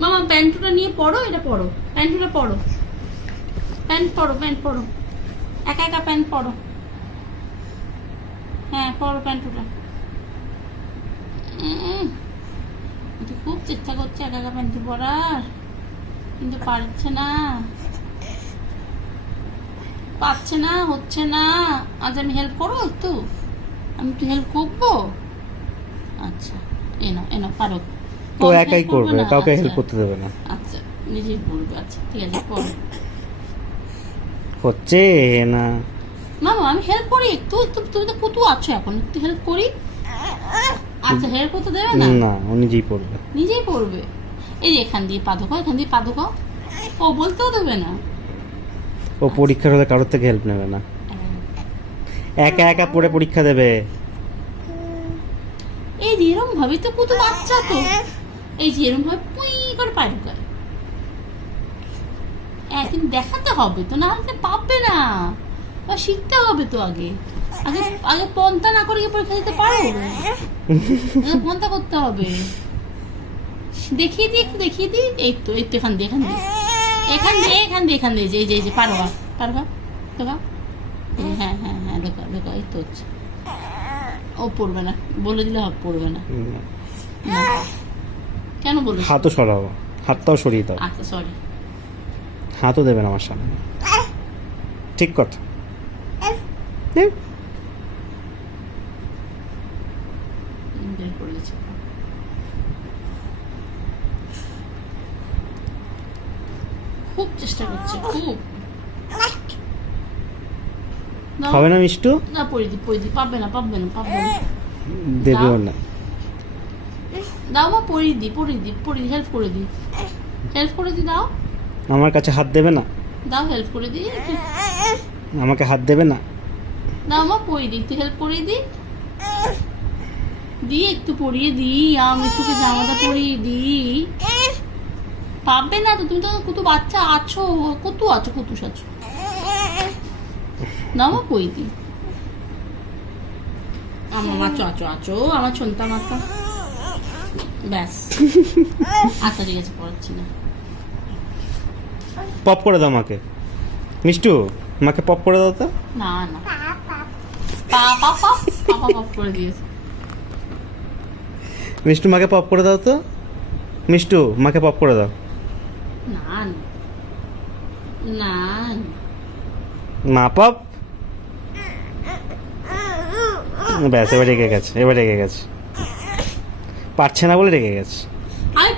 মামা প্যান্টুটা নিয়ে পড়ো, এটা পড়ো, প্যান্টুটা পড়ো, প্যান্ট পড়ো, প্যান্ট পড়ো, একা একা প্যান্ট পড়ো। হ্যাঁ পড়ো প্যান্টুটা। খুব চেষ্টা করছে একা একা প্যান্টু পরার, কিন্তু পারছে না, পারছে না, হচ্ছে না। আজ আমি হেল্প করবো একটু, আমি একটু হেল্প করবো। আচ্ছা এনো এনো, পারো তো একাই করবে, কাউকে হেল্প করতে দেবে না। আচ্ছা নিজেই বলবে। আচ্ছা ঠিক আছে করো। হচ্ছে না মামা আমি হেল্প করি একটু, তুমি তো কুতু আছো এখন, একটু হেল্প করি। আচ্ছা হেল্প করতে দেবে না? না, ও নিজেই পড়বে। নিজেই পড়বে। এই যে এখান দিয়ে পা ধোকাও, এখান দিয়ে পা ধোকাও। ও বলতেও দেবে না। ও পরীক্ষার হলে কারোর থেকে হেল্প নেবে না, একা একা পড়ে পরীক্ষা দেবে। এই যে এরকম ভাবে তো কুতু বাচ্চা তো, এই যে এরকম ভাবে পুই করে পা ঢুকায়। একদিন দেখাতে হবে তো, না হলে পাবে না, বা শিখতে হবে তো। আগে আগে আগে পন্থা না করে পরীক্ষা দিতে পারো, পন্থা করতে হবে। দেখিয়ে দিই একটু, দেখিয়ে দিই। এই তো এই তো এখান দিয়ে, এখান দিয়ে, এখান দিয়ে, এখান দিয়ে, এখান দিয়ে, এই যে এই যে পারবা, পারবা দেখা। হ্যাঁ হ্যাঁ হ্যাঁ দেখা দেখা, এই তো হচ্ছে। ও পড়বে না, বলে দিলে হবে, পড়বে না। কেন বলে? হাতও সরাও, হাতটাও সরিয়ে দাও। আচ্ছা সরি। হাতও দেবে না আমার সামনে, ঠিক কথা। বের করে দিচ্ছি। খুব চেষ্টা করছে, খুব। হবে না মিষ্টু? না পড়ে দি, পড়ে দি, পাবে না, পাবে না, পাবে না। দেবেও না। দাও মা, পড়ে দি, পড়ে দি, পড়ে দি, হেল্প করে দি, হেল্প করে দি, দাও। আমার কাছে হাত দেবে না, দাও হেল্প করে দি, আমাকে হাত দেবে না। দাও মা পড়ে দি, একটু হেল্প করে দি, দি একটু পড়িয়ে দি, আমি তোকে জামাটা পরিয়ে দি। পাবে না তো, তুমি তো কত বাচ্চা আছো, কত আছো, কত আছো। দাও মা পড়িয়ে দি। আমার আছো আছো আছো, আমার ছন্তা মাথা, ব্যাস। আচ্ছা ঠিক আছে, পড়াচ্ছি না। পপ করে দাও মাকে, মিষ্টু মাকে পপ করে দাও তো। না না, পা পা পা পা পপ করে দিয়েছে। মিষ্টু মাকে পপ করে দাও তো, মিষ্টু মাকে পপ করে দাও। না না, মা পপ। ব্যাস, এবার রেগে গেছে, এবার রেগে গেছে, পারছে না বলে রেগে গেছে।